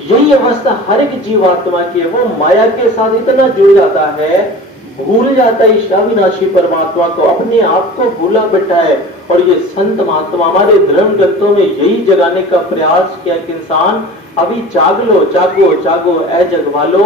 यही अवस्था हर एक जीवात्मा की है। वो माया के साथ इतना जुड़ जाता है, भूल जाता है इस अविनाशी परमात्मा को, अपने आप को भूला बैठा है। और ये संत महात्मा हमारे धर्म ग्रंथों में यही जगाने का प्रयास किया कि इंसान अभी जाग लो, जागो जागो ऐ जग वालो,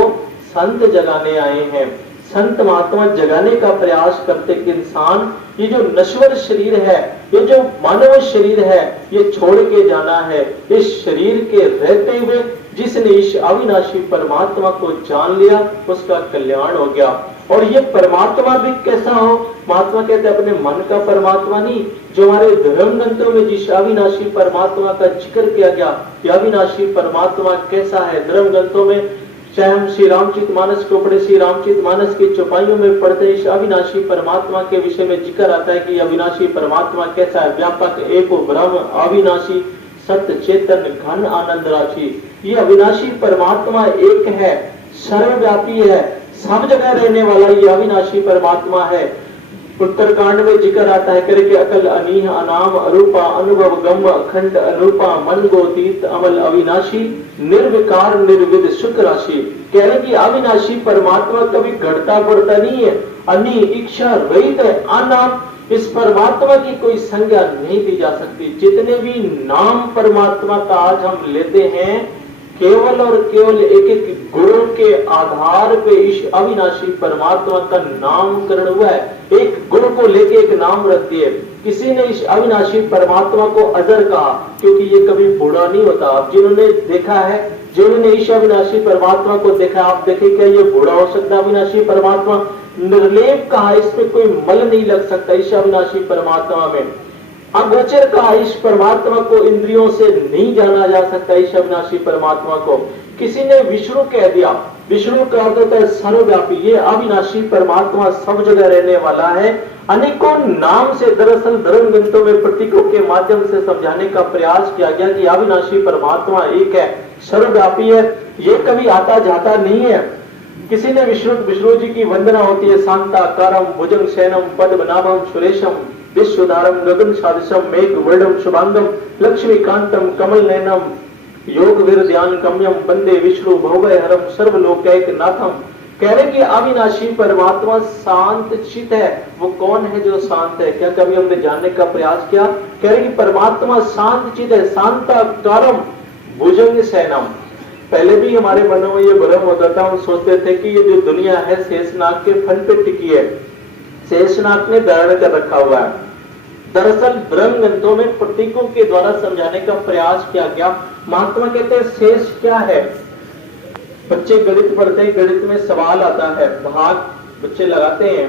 संत जगाने आए हैं। संत महात्मा जगाने का प्रयास करते कि इंसान ये जो नश्वर शरीर है, ये जो मानव शरीर है, ये छोड़ के जाना है। इस शरीर के रहते हुए जिसने इस अविनाशी परमात्मा को जान लिया उसका कल्याण हो गया। और ये परमात्मा भी कैसा हो? महात्मा कहते अपने मन का परमात्मा नहीं, जो हमारे धर्म ग्रंथों में जिस अविनाशी परमात्मा का जिक्र किया गया, ये अविनाशी परमात्मा कैसा है? धर्म ग्रंथों में चाहे हम श्री रामचरितमानस को पढ़े, श्री रामचरितमानस की चौपाइयों में पढ़ते इस अविनाशी परमात्मा के विषय में जिक्र आता है कि अविनाशी परमात्मा कैसा है। व्यापक एको ब्रह्म अविनाशी सत्य चेतन घन आनंद राशि। ये अविनाशी परमात्मा एक है, सर्वव्यापी है, सब जगह रहने वाला ये अविनाशी परमात्मा है। उत्तरकांड में जिक्र आता है करके अकल अनीह अनाम अरूपा अनुभव गम अखंड अनूपा मन गोतीत अमल अविनाशी निर्विकार निर्विद सुख राशि। कह रहे कि अविनाशी परमात्मा कभी घटता बढ़ता नहीं है, अनि इच्छा रहित है, अनाम। इस परमात्मा की कोई संज्ञा नहीं दी जा सकती। जितने भी नाम परमात्मा का आज हम लेते हैं, केवल और केवल एक एक गुण के आधार पे इस अविनाशी परमात्मा का नामकरण हुआ है। एक गुण को लेके एक नाम रख दिए। किसी ने इस अविनाशी परमात्मा को अजर कहा क्योंकि ये कभी बूढ़ा नहीं होता। अब जिन्होंने देखा है, जिन्होंने इस अविनाशी परमात्मा को देखा, आप देखें क्या ये बूढ़ा हो सकता है? अविनाशी परमात्मा निर्लेप कहा, इसमें कोई मल नहीं लग सकता इस अविनाशी परमात्मा में। अगोचर का इस परमात्मा को इंद्रियों से नहीं जाना जा सकता इस अविनाशी परमात्मा को। किसी ने विष्णु कह दिया, विष्णु का अर्थ होता है सर्वव्यापी। ये अविनाशी परमात्मा सब जगह रहने वाला है। अनेकों नाम से दरअसल धर्म ग्रंथों में प्रतीकों के माध्यम से समझाने का प्रयास किया गया कि अविनाशी परमात्मा एक है, सर्वव्यापी है, ये कभी आता जाता नहीं है। किसी ने विष्णु जी की वंदना होती है, शांताकारम भुजंग शयनम पद्मनाभम सुरेशम विश्वधारम गगन सादृशम मेघ वर्णम शुभांगम लक्ष्मीकांतम कमल नयनम योग वीर ध्यान गम्यम वंदे विष्णु भवभय हरम सर्वलोकैक नाथम। कह रहे कि अविनाशी परमात्मा शांत चित है। वो कौन है जो शांत है? क्या कभी हमने जानने का प्रयास किया? कह रहे कि परमात्मा शांत चित है, शांताकारम भुजंग शयनम। पहले भी हमारे मनों में ये भ्रम होता था, हम सोचते थे कि ये जो दुनिया है शेषनाग के फन पे टिकी है, शेषनाग ने धारण कर रखा हुआ है। दरअसल ब्रह्म ग्रंथों में प्रतीकों के द्वारा समझाने का प्रयास किया गया। महात्मा कहते हैं शेष क्या है? बच्चे गणित पढ़ते हैं, गणित में सवाल आता है, भाग बच्चे लगाते हैं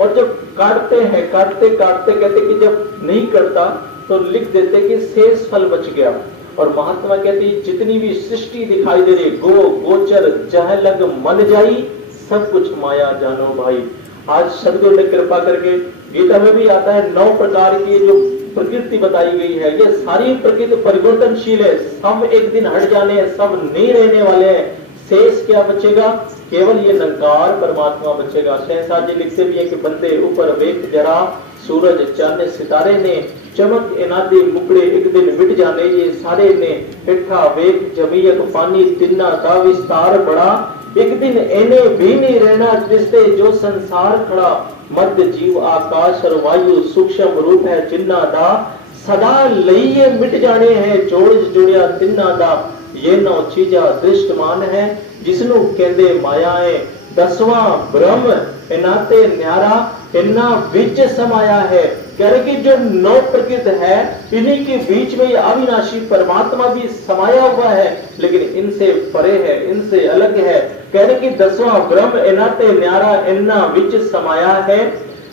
और जब काटते हैं, काटते काटते कहते कि जब नहीं करता तो लिख देते कि शेष फल बच गया। और महात्मा कहते हैं जितनी भी सृष्टि दिखाई दे रही, गो गोचर जह लग मन जाई सब कुछ माया जानो भाई। आज सदगुरु ने कृपा करके गीता में भी आता है 9 प्रकार की जो प्रकृति बताई गई है, ये सारी प्रकृति परिवर्तनशील है, सब एक दिन हट जाने हैं, सब नहीं रहने वाले हैं। शेष क्या बचेगा? केवल ये निरंकार परमात्मा बचेगा। शहंशाह जी लिखते भी है कि बंदे ऊपर वेख जरा सूरज चांद सितारे ने चमक इनादी मुकड़े एक दिन मिट जाने ये सारे ने पिठा वेख जमीयत पानी तिन्ना का विस्तार बड़ा एक दिन एने भी नहीं रहना जिससे जो संसार खड़ा मध्य जीव आकाश और वायु सूक्ष्म रूप है जिन्ना दा सदा लइए मिट जाने हैं जोड़ जुड़िया तिन्ना दा ये 9 चीजा दृष्टमान है जिसनु कहते मायाएं 10वां ब्रह्म इनाते न्यारा इन्ना बीच समाया है। कह रहे कि जो 9 प्रकृति है इन्हीं के बीच में अविनाशी परमात्मा भी समाया हुआ है, लेकिन इनसे परे है, इनसे अलग है। कह रहे कि 10वां ब्रह्म इनाते न्यारा इन्ना बीच समाया है।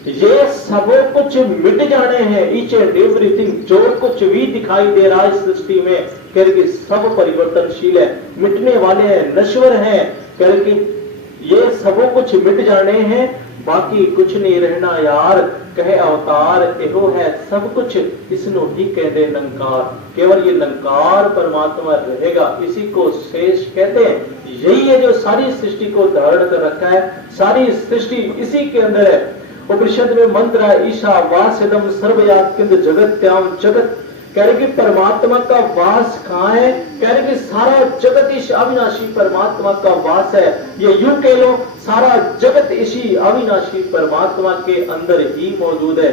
ये सब कुछ मिट जाने हैं, ईच एंड एवरीथिंग जो कुछ भी दिखाई दे रहा है सृष्टि में, कह रहे कि सब परिवर्तनशील है, मिटने वाले हैं, नश्वर हैं। कह रहे कि ये सब कुछ मिट जाने हैं, बाकी कुछ नहीं रहना यार। कहे अवतार एहो है सब कुछ इसनु ही कह दे नंकार। केवल ये नंकार परमात्मा रहेगा, इसी को शेष कहते हैं। यही है जो सारी सृष्टि को धारण कर रखा है, सारी सृष्टि इसी के अंदर है। उपनिषद में मंत्र है ईशा वास्यदम सर्वयात किंद जगत्याम जगत। कह रहे कि परमात्मा का वास कहाँ है? कह रहे कि सारा जगत इस अविनाशी परमात्मा का वास है। ये यूं कह लो, सारा जगत इसी अविनाशी परमात्मा के अंदर ही मौजूद है।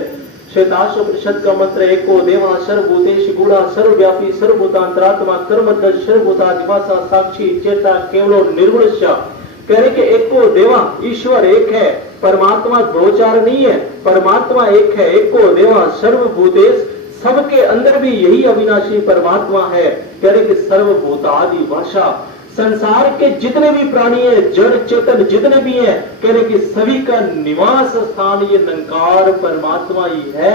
श्वेताश्वपनिषद का मंत्र एको देवा सर्वभूतेषु गूढ़ा सर्वव्यापी सर्वभूतांतरात्मा कर्मध्वज सर्वभूताधिवासा साक्षी चेता केवलो निर्गुणस्य। कह रहे कि एको देवा, ईश्वर एक है, परमात्मा दो चार नहीं है, परमात्मा एक है। एको देवा सर्वभूतेषु, सबके अंदर भी यही अविनाशी परमात्मा है। कह रहे कि सर्वभूतादि भाषा, संसार के जितने भी प्राणी है, जड़ चेतन जितने भी हैं, कह रहे कि सभी का निवास स्थान ये निरंकार परमात्मा ही है।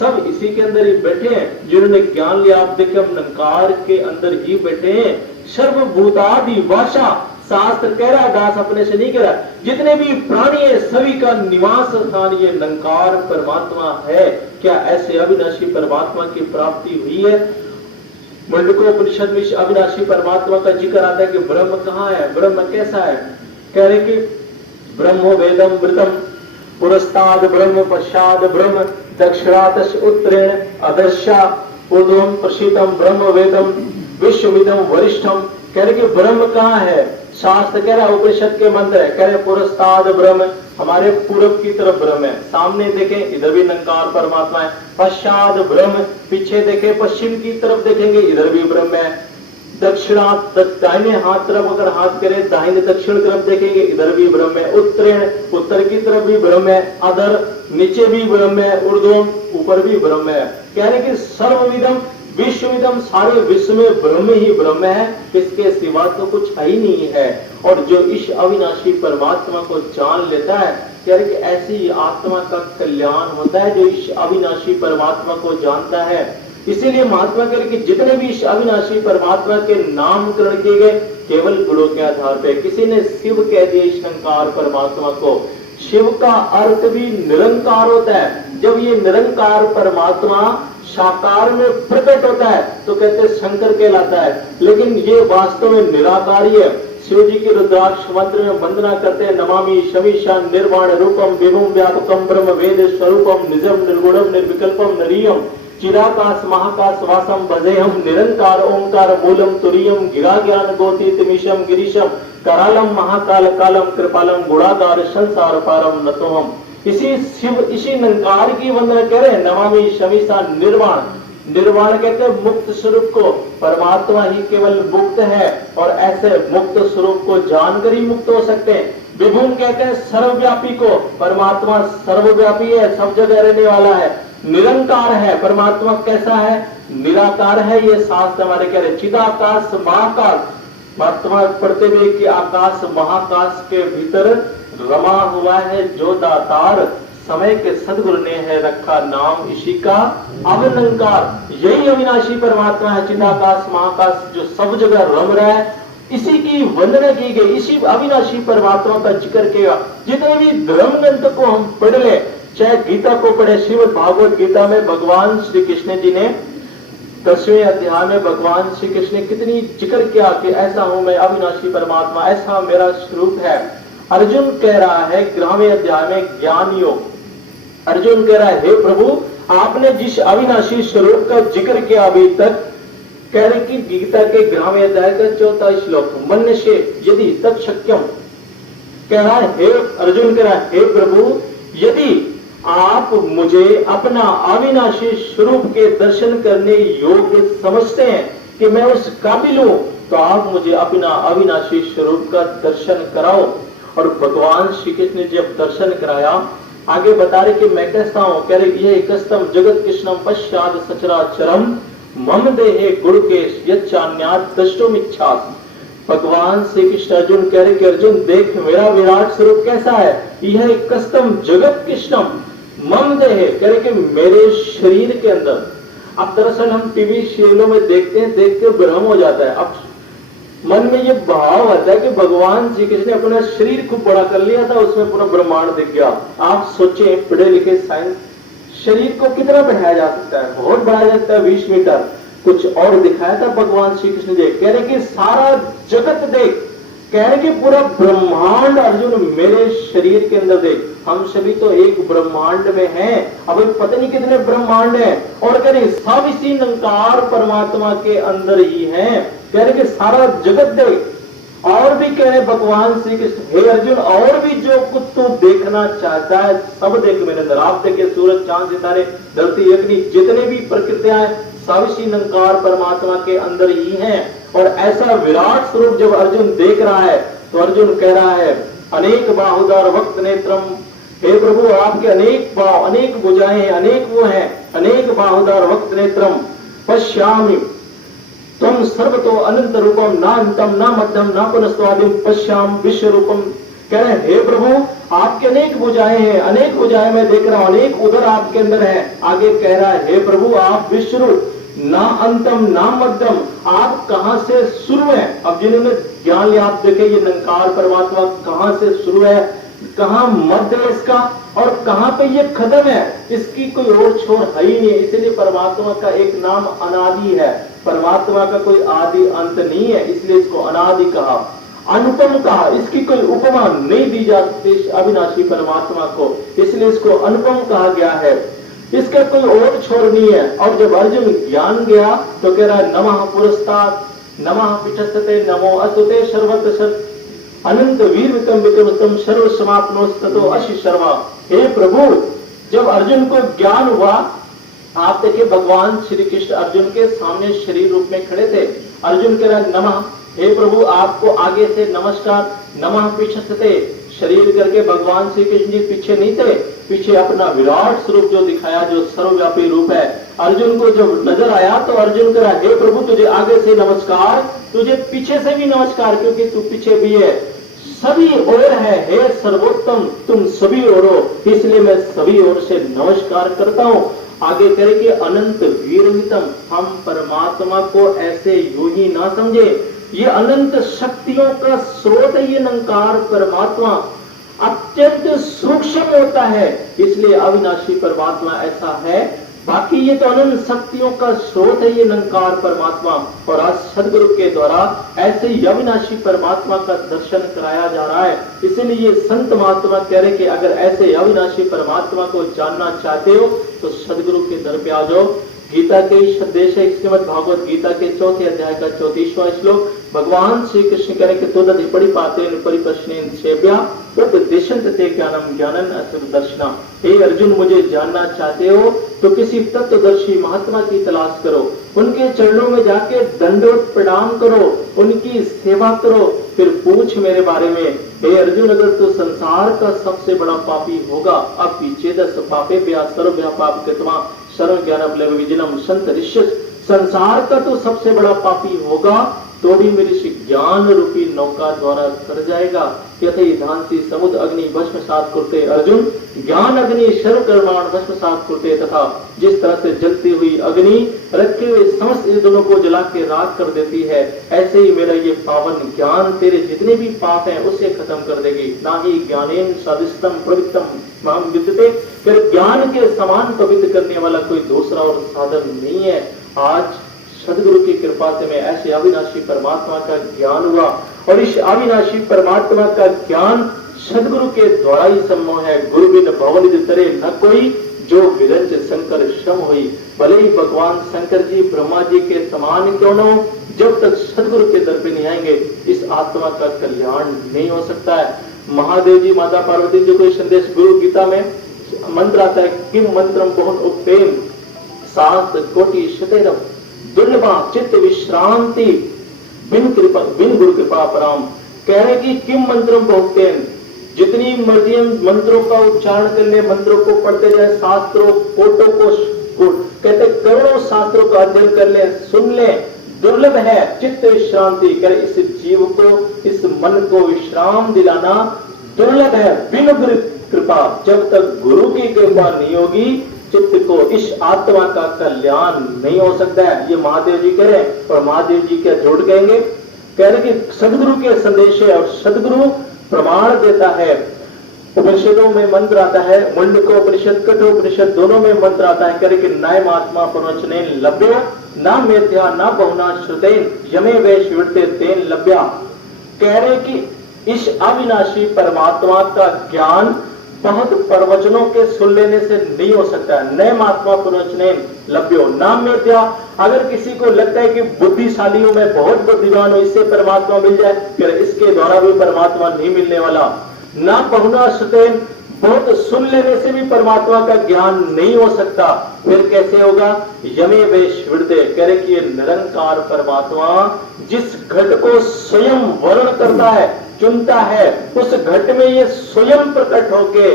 सब इसी के अंदर ही बैठे हैं। जिन्होंने ज्ञान लिया, आप देखें हम निरंकार के अंदर ही बैठे हैं। सर्वभूतादि भाषा, शास्त्र कह रहा, दास अपने से नहीं कह रहा, जितने भी प्राणी है सभी का निवास स्थान ये निरंकार परमात्मा है। क्या ऐसे अविनाशी परमात्मा की प्राप्ति हुई है? मुंडकोपनिषद में अविनाशी परमात्मा का जिक्र आता है कि ब्रह्म कहाँ है, ब्रह्म कैसा है। कह रहे कि ब्रह्मो वेदम वृतम पुरस्ताद ब्रह्म पश्चाद ब्रह्म दक्षिणातश्च उत्तरेण अदर्शा ऊर्ध्वं प्रसिद्धं ब्रह्म वेदम विश्वमिदं वरिष्ठम। कह रहे कि ब्रह्म कहाँ है? शास्त्र कह रहा, उपनिषद के मंत्र है, कह रहे पुरस्ताद ब्रह्म, हमारे पूरब की तरफ ब्रह्म है। सामने देखें इधर भी निरंकार परमात्मा है। पश्चात ब्रह्म, पीछे देखें पश्चिम की तरफ देखेंगे इधर भी ब्रह्म है। दक्षिणात, दाहिने हाथ तरफ अगर हाथ करें दाहिने दक्षिण तरफ देखेंगे इधर भी ब्रह्म है। उत्तरेण, उत्तर की तरफ भी ब्रह्म है। अधर, नीचे भी ब्रह्म है। ऊर्ध्वम, ऊपर भी ब्रह्म है। कह रहे कि सर्वविदम विश्वविदम, सारे विश्व में ब्रह्म ही ब्रह्म है, इसके सिवा तो कुछ है ही नहीं है। और जो इस अविनाशी परमात्मा को जान लेता है, कह रहे कि ऐसी आत्मा का कल्याण होता है जो इस अविनाशी परमात्मा को जानता है। इसीलिए महात्मा कह रहे कि जितने भी इस अविनाशी परमात्मा के नामकरण किए गए केवल गुणों के आधार पर। किसी ने शिव कह दिया इस निरंकार परमात्मा को। शिव का अर्थ भी निरंकार होता है। जब ये निरंकार परमात्मा साकार में प्रकट होता है तो कहते हैं शंकर कहलाता है, लेकिन ये वास्तव में निराकारी है। शिव जी के रुद्राक्ष मंत्र में वंदना करते हैं, नमामि शमीशा निर्वाण रूपम विभुम व्यापकम ब्रह्म वेद स्वरूपम निजम निर्गुणम निर्विकल्पम नरीयम चिराकाश महाकाश वासम भजेहम निरंकार ओंकार मूलम तुरीयम गिरा ज्ञान गोतीतमीशम गिरीशम करालम महाकाल कालम कृपालम गुणाकार संसार पारम नतोहम। इसी शिव, इसी निरंकार की वंदना कह रहे हैं। नमामि शमीशा निर्वाण, निर्वाण कहते हैं मुक्त स्वरूप को। परमात्मा ही केवल मुक्त है और ऐसे मुक्त स्वरूप को जानकर ही मुक्त हो सकते हैं। विभुम कहते हैं सर्वव्यापी को। परमात्मा सर्वव्यापी है, सब जगह रहने वाला है। निरंकार है, परमात्मा कैसा है? निराकार है। ये शास्त्र हमारे कह रहे चिदाकाश महाकाश, परमात्मा पढ़ते हुए कि आकाश महाकाश के भीतर रमा हुआ है जो दातार, समय के सदगुरु ने है रखा नाम इसी का अविनंकार। यही अविनाशी परमात्मा है, चिदाकाश महाकाश जो सब जगह रम रहा है। इसी की वंदना की गई, इसी अविनाशी परमात्मा का जिक्र किया। जितने भी धर्म ग्रंथ को हम पढ़ ले, चाहे गीता को पढ़े, श्रीमद् भागवत गीता में भगवान श्री कृष्ण जी ने 10वें अध्याय में भगवान श्री कृष्ण ने कितनी जिक्र किया कि ऐसा हूं मैं अविनाशी परमात्मा, ऐसा मेरा स्वरूप है। अर्जुन कह रहा है 11वें अध्याय में ज्ञान योग, अर्जुन कह रहा है हे प्रभु आपने जिस अविनाशी स्वरूप का जिक्र किया अभी तक, कह रहे कि गीता के 11वें अध्याय का 4था श्लोक, मन से यदि तत् शक्यम, कह रहा है हे अर्जुन कह रहा है हे प्रभु यदि आप मुझे अपना अविनाशी स्वरूप के दर्शन करने योग्य समझते हैं कि मैं उस काबिल हूं, तो आप मुझे अपना अविनाशी स्वरूप का दर्शन कराओ। और भगवान श्री कृष्ण ने जब दर्शन कराया, आगे बता रहे कि मैं कैसा हूं, कह रहे ये कस्तम जगत कृष्णम पश्चात सचराचरम मम देहे गुरुकेश यच्चान्यात् द्रष्टुमिच्छा। भगवान श्री कृष्ण अर्जुन कह रहे कि अर्जुन देख मेरा विराट स्वरूप कैसा है, यह कस्तम जगत कृष्णम मम देहे, कह रहे कि मेरे शरीर के अंदर। अब दरअसल हम टीवी सीरियलों में देखते हैं, देख के भ्रम हो जाता है। अब मन में ये भाव आता है कि भगवान श्री कृष्ण ने अपना शरीर खूब बड़ा कर लिया था, उसमें पूरा ब्रह्मांड दिख गया। आप सोचे पढ़े लिखे साइंस, शरीर को कितना बढ़ाया जा सकता है, बहुत बढ़ाया जाता है 20 मीटर। कुछ और दिखाया था भगवान श्री कृष्ण जी, कह रहे कि सारा जगत देख, कह रहे कि पूरा ब्रह्मांड अर्जुन मेरे शरीर के अंदर देख, हम सभी तो एक ब्रह्मांड में हैं, अब पता नहीं कितने ब्रह्मांड हैं, और कह रहे सब इसी निरंकार परमात्मा के अंदर ही हैं। कह रहे कि सारा जगत देख, और भी कह रहे भगवान श्री कृष्ण, हे अर्जुन और भी जो कुछ तू देखना चाहता है सब देख मेरे अंदर। आप देखे सूरज चांद सितारे धरती अग्नि जितने भी प्रकृतियां हैं सब इसी निरंकार परमात्मा के अंदर ही हैं। और ऐसा विराट स्वरूप जब अर्जुन देख रहा है तो अर्जुन कह रहा है अनेक बाहुदार वक्त नेत्रम, हे प्रभु आपके अनेक बाहु अनेक भुजाएं अनेक वो हैं, अनेक बाहुदार वक्त नेत्रम पश्यामि तुम सर्वतो अनंत रूपम ना अंतम ना मध्यम ना पुनस्वादिम पश्याम विश्व रूपम। कह रहे हे प्रभु आपके अनेक भुजाएं हैं, अनेक भुजाएं मैं देख रहा हूं, अनेक उदर आपके अंदर है। आगे कह रहा है हे प्रभु आप विश्व रूप ना अंतम ना मध्यम, आप कहां से शुरू है। अब जिन्होंने ज्ञान लिया आप देखे ये निरंकार परमात्मा कहां से शुरू है, कहां मध्य है इसका, और कहां पे ये खत्म है, इसकी कोई और छोर है ही नहीं। इसलिए परमात्मा का एक नाम अनादि है, परमात्मा का कोई आदि अंत नहीं है, इसलिए इसको अनादि कहा। अनुपम कहा, इसकी कोई उपमा नहीं दी जा सकती अविनाशी परमात्मा को, इसलिए इसको अनुपम कहा गया है, इसका कोई और छोर नहीं है। और जब अर्जुन ज्ञान गया तो कह रहा है नमः पुरस्तात् नमः पिठस्ते नमो असुते सर्वत अनंत वीर विक्रम विक्रम सर्व समाप्नोस्ततो अशि सर्वा। हे प्रभु जब अर्जुन को ज्ञान हुआ, आप देखिए भगवान श्री कृष्ण अर्जुन के सामने शरीर रूप में खड़े थे। अर्जुन कह रहा नमः, हे प्रभु आपको आगे से नमस्कार, नमः पिछस्ते शरीर करके भगवान श्री कृष्ण जी पीछे नहीं थे, पीछे अपना विराट स्वरूप जो दिखाया जो सर्वव्यापी रूप है। अर्जुन को जब नजर आया तो अर्जुन कह रहा हे प्रभु तुझे आगे से नमस्कार, तुझे पीछे से भी नमस्कार, क्योंकि तू पीछे भी है, सभी ओर है, हे सर्वोत्तम तुम सभी ओर हो, इसलिए मैं सभी ओर से नमस्कार करता हूं। आगे करे कि अनंत वीरमितम, हम परमात्मा को ऐसे यूं ही ना समझे, ये अनंत शक्तियों का स्रोत है, ये निरंकार परमात्मा अत्यंत सूक्ष्म होता है, इसलिए अविनाशी परमात्मा ऐसा है। बाकी ये तो अनंत शक्तियों का स्रोत है ये निरंकार परमात्मा, और आज सदगुरु के द्वारा ऐसे ही अविनाशी परमात्मा का दर्शन कराया जा रहा है। इसीलिए ये संत महात्मा कह रहे कि अगर ऐसे अविनाशी परमात्मा को जानना चाहते हो तो सदगुरु के दर पे आ जाओ। गीता के संदेश है श्रीमद् भागवत गीता के 4थे अध्याय का 34वां श्लोक, भगवान श्री कृष्ण कह रहे कि तुदधिपरि पातेन परिप्रश्नेन सेव्या उपदेशन्ते ज्ञानम ज्ञानन असुर दर्शना। हे अर्जुन मुझे जानना चाहते हो तो किसी तत्वदर्शी महात्मा की तलाश करो, उनके चरणों में जाके दंडवत प्रणाम करो, उनकी सेवा करो, फिर पूछ मेरे बारे में। हे अर्जुन अगर तू संसार का सबसे बड़ा पापी होगा, अब पीछे दस पापे सर्व पाप कृतवा सर्व ज्ञानम लव विजनम संत ऋष्य, संसार का तो सबसे बड़ा पापी होगा तो भी मेरी ज्ञान रूपी नौका द्वारा तर जाएगा। यथे धांसी समुद्र अग्नि भस्मसात कुरुते अर्जुन, ज्ञान अग्नि सर्व कर्माण भस्मसात कुरुते, तथा जिस तरह से जलती हुई अग्नि रखे हुए समस्त इंद्रियों को जला के राख कर देती है, ऐसे ही मेरा ये पावन ज्ञान तेरे जितने भी पाप हैं उसे खत्म कर देगी। ना ही ज्ञानेन साधिष्टम प्रवृत्तम माम विद्यते, फिर ज्ञान के समान पवित्र करने वाला कोई दूसरा और साधन नहीं है। आज सदगुरु की कृपा से मैं ऐसे अविनाशी परमात्मा का ज्ञान हुआ, और इस अविनाशी परमात्मा का ज्ञान सदगुरु के द्वारा ही संभव है। गुरु बिन भवन तरे न कोई, जो विरंज शंकर श्रम हुई। भले ही भगवान शंकर जी ब्रह्मा जी के समान क्यों न हो, जब तक सदगुरु के दर पे नहीं आएंगे इस आत्मा का कल्याण नहीं हो सकता है। महादेव जी माता पार्वती जी को संदेश गुरु गीता में मंत्र आता है, किम मंत्रम बहुन उपतेन सात कोटि शतेरम दुर्लभा चित्त विश्रांति बिन गुरु कृपा पराम। कह रहे कि किम मंत्रम बहुतेन, जितनी मर्जी मंत्रों का उच्चारण कर ले, मंत्रों को पढ़ते जाए, शास्त्रों कोटों को कहते करोड़ों शास्त्रों का अध्ययन कर ले, सुन ले, दुर्लभ है चित्त विश्रांति। कह रहे इस जीव को, इस मन को विश्राम दिलाना दुर्लभ है बिन गुरु कृपा। जब तक गुरु की कृपा नहीं होगी चित्त को, इस आत्मा का कल्याण नहीं हो सकता है। ये महादेव जी कह रहे हैं, और महादेव जी क्या झूठ कहेंगे। कह रहे कि सदगुरु के संदेश है, और सदगुरु प्रमाण देता है। उपनिषदों में मंत्र आता है, मुंडको उपनिषद कठोपनिषद दोनों में मंत्र आता है। कह रहे कि नायम आत्मा प्रवचने लभ्य ना मेध्या ना बहुना श्रुतेन यमे वैश्विते तेन लभ्या। कह रहे कि इस अविनाशी परमात्मा का ज्ञान बहुत प्रवचनों के सुन लेने से नहीं हो सकता। नए महात्मा प्रवचने लभ्यो नाम में क्या, अगर किसी को लगता है कि बुद्धिशाली हूं, मैं बहुत बुद्धिमान हूं, इससे परमात्मा मिल जाए, फिर इसके द्वारा भी परमात्मा नहीं मिलने वाला। ना बहुना सुतेन, बहुत सुन लेने से भी परमात्मा का ज्ञान नहीं हो सकता। फिर कैसे होगा? यमे वेश विड़ते, कह रहे कि ये निरंकार परमात्मा जिस घट को स्वयं वर्ण करता है, चुनता है, उस घट में ये स्वयं प्रकट होके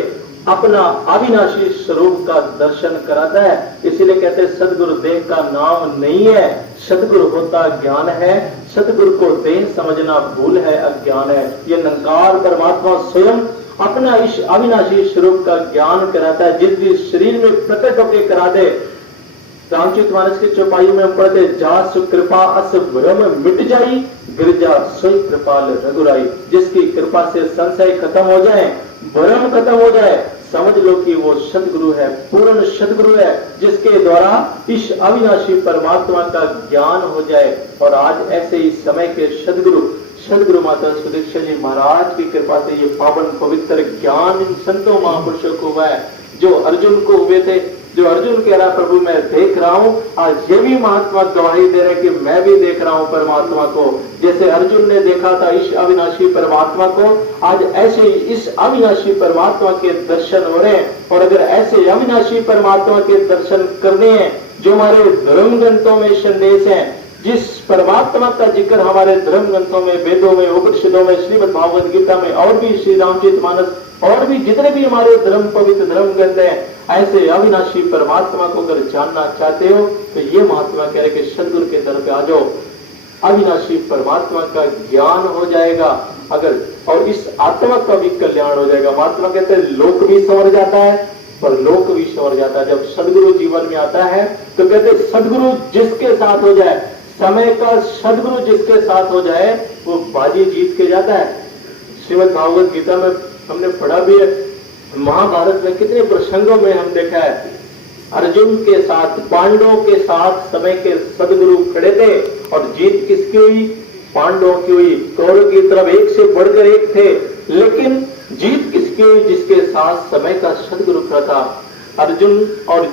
अपना अविनाशी स्वरूप का दर्शन कराता है। इसीलिए कहते हैं सदगुरु देह का नाम नहीं है, सदगुरु होता ज्ञान है। सदगुरु को देह समझना भूल है, अज्ञान है। ये निरंकार परमात्मा स्वयं अपना इस अविनाशी स्वरूप का ज्ञान कराता है, जिस भी शरीर में प्रकट होकर करा दे। रामचरितमानस की चौपाई में हम पढ़ते, जा सुकृपा अस भ्रम मिट जाई, गिरजा सोई कृपाल रघुराई। जिसकी कृपा से संशय खत्म हो जाए, भ्रम खत्म हो जाए, समझ लो कि वो सदगुरु है, पूर्ण सदगुरु है, जिसके द्वारा इस अविनाशी परमात्मा का ज्ञान हो जाए। और आज ऐसे ही समय के सदगुरु माता सुदीक्षा जी महाराज की कृपा से ये पावन पवित्र ज्ञान इन संतों महापुरुषों को हुआ है, जो अर्जुन को हुए थे। जो अर्जुन कह रहा प्रभु मैं देख रहा हूं, आज ये भी महात्मा गवाही दे रहे कि मैं भी देख रहा हूं परमात्मा को। जैसे अर्जुन ने देखा था इस अविनाशी परमात्मा को, आज ऐसे ही इस अविनाशी परमात्मा के दर्शन हो रहे हैं। और अगर ऐसे अविनाशी परमात्मा के दर्शन करने हैं, जो हमारे धर्म ग्रंथों में संदेश है, जिस परमात्मा का जिक्र हमारे धर्म ग्रंथों में, वेदों में, उपनिषदों में, श्रीमद् भागवत गीता में और भी श्री रामचरितमानस और भी जितने भी हमारे धर्म पवित्र धर्म ग्रंथ हैं, ऐसे अविनाशी परमात्मा को अगर जानना चाहते हो तो ये महात्मा कह रहे कि सदगुरु के दर पे आ जाओ, अविनाशी परमात्मा का ज्ञान हो जाएगा अगर, और इस आत्मा का भी कल्याण हो जाएगा। महात्मा कहते हैं लोक भी संवर जाता है, पर लोक भी संवर जाता है। जब सदगुरु जीवन में आता है तो कहते सदगुरु जिसके साथ हो जाए, समय का सदगुरु जिसके साथ हो जाए, वो बाजी जीत के जाता है। श्रीमद् भागवत गीता में हमने पढ़ा भी है, महाभारत में कितने प्रसंगों में हम देखा है, अर्जुन के साथ, पांडवों के साथ समय के सदगुरु खड़े थे और जीत किसकी हुई? पांडवों की हुई। कौरव की तरफ एक से बढ़कर एक थे, लेकिन जीत किसकी हुई? जिसके साथ समय का सदगुरु खड़ा था। अर्जुन और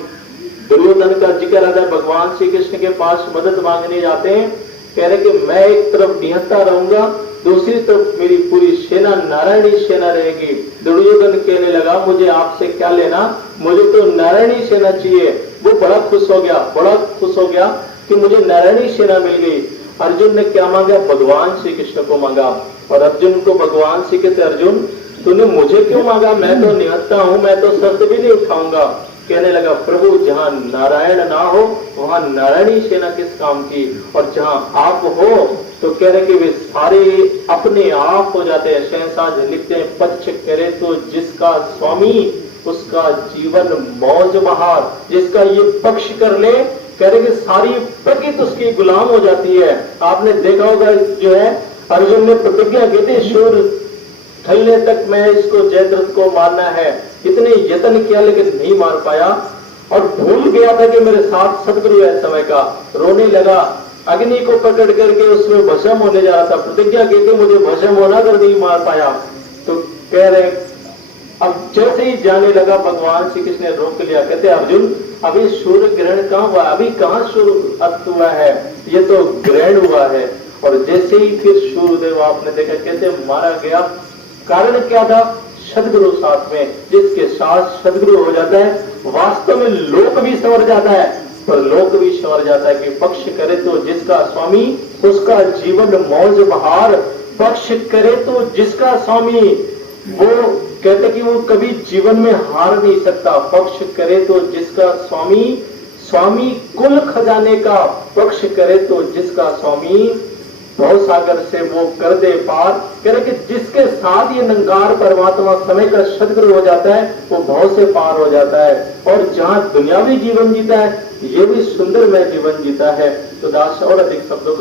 दुर्योधन का जिक्र आता है, भगवान श्री कृष्ण के पास मदद मांगने जाते हैं, कह रहे कि मैं एक तरफ निहत्ता रहूंगा, दूसरी तरफ मेरी पूरी सेना नारायणी सेना रहेगी। दुर्योधन कहने लगा मुझे आपसे क्या लेना, मुझे तो नारायणी सेना चाहिए। वो बड़ा खुश हो गया कि मुझे नारायणी सेना मिल गई। अर्जुन ने क्या मांगा? भगवान श्री कृष्ण को मांगा। और अर्जुन को भगवान श्री कहते, अर्जुन तूने मुझे क्यों मांगा? मैं तो निहत्ता हूं, मैं तो शस्त्र भी नहीं उठाऊंगा। कहने लगा प्रभु जहां नारायण ना हो वहां नारायणी सेना किस काम की, और जहां आप हो तो कह रहे कि वे सारे अपने आप हो जाते हैं। शहंशाह लिखते हैं, पक्ष करे तो जिसका स्वामी उसका जीवन मौज बहार। जिसका ये पक्ष कर ले, कह रहे कि सारी प्रकृति उसकी गुलाम हो जाती है। आपने देखा होगा जो है अर्जुन ने प्रतिज्ञा की थी, शूर ढलने तक मैं इसको जयद्रथ को मारना है। इतने यत्न किया लेकिन नहीं मार पाया, और भूल गया था कि मेरे साथ सदगुरु है समय का। रोने लगा, अग्नि को पकड़ करके उसमें भस्म होने जा रहा था। प्रतिज्ञा की थी मुझे भस्म होना, कर नहीं मार पाया। तो कह रहे अब जैसे ही जाने लगा भगवान श्री कृष्ण ने रोक लिया। कहते अर्जुन अभी सूर्य ग्रहण कहाँ हुआ? अभी कहाँ सूर्य अस्त हुआ है, ये तो ग्रहण हुआ है। और जैसे ही फिर सूर्यदेव आपने देखा कैसे मारा गया। कारण क्या था? सदगुरु साथ में, जिसके साथ सदगुरु हो जाता है वास्तव में लोक भी संवर जाता है। पर लोक भी संवर जाता है कि पक्ष करे तो जिसका स्वामी उसका जीवन मौज बहार। पक्ष करे तो जिसका स्वामी, वो कहते कि वो कभी जीवन में हार नहीं सकता। पक्ष करे तो जिसका स्वामी, स्वामी कुल खजाने का। पक्ष करे तो जिसका स्वामी भव सागर से वो कर दे पार। कह रहे कि जिसके साथ ये निरंकार परमात्मा समय का सदगुरु हो जाता है वो भव से पार हो जाता है। और जहाँ दुनियावी जीवन जीता है ये भी सुंदरमय जीवन जीता है। तो दास और अधिक शब्दों का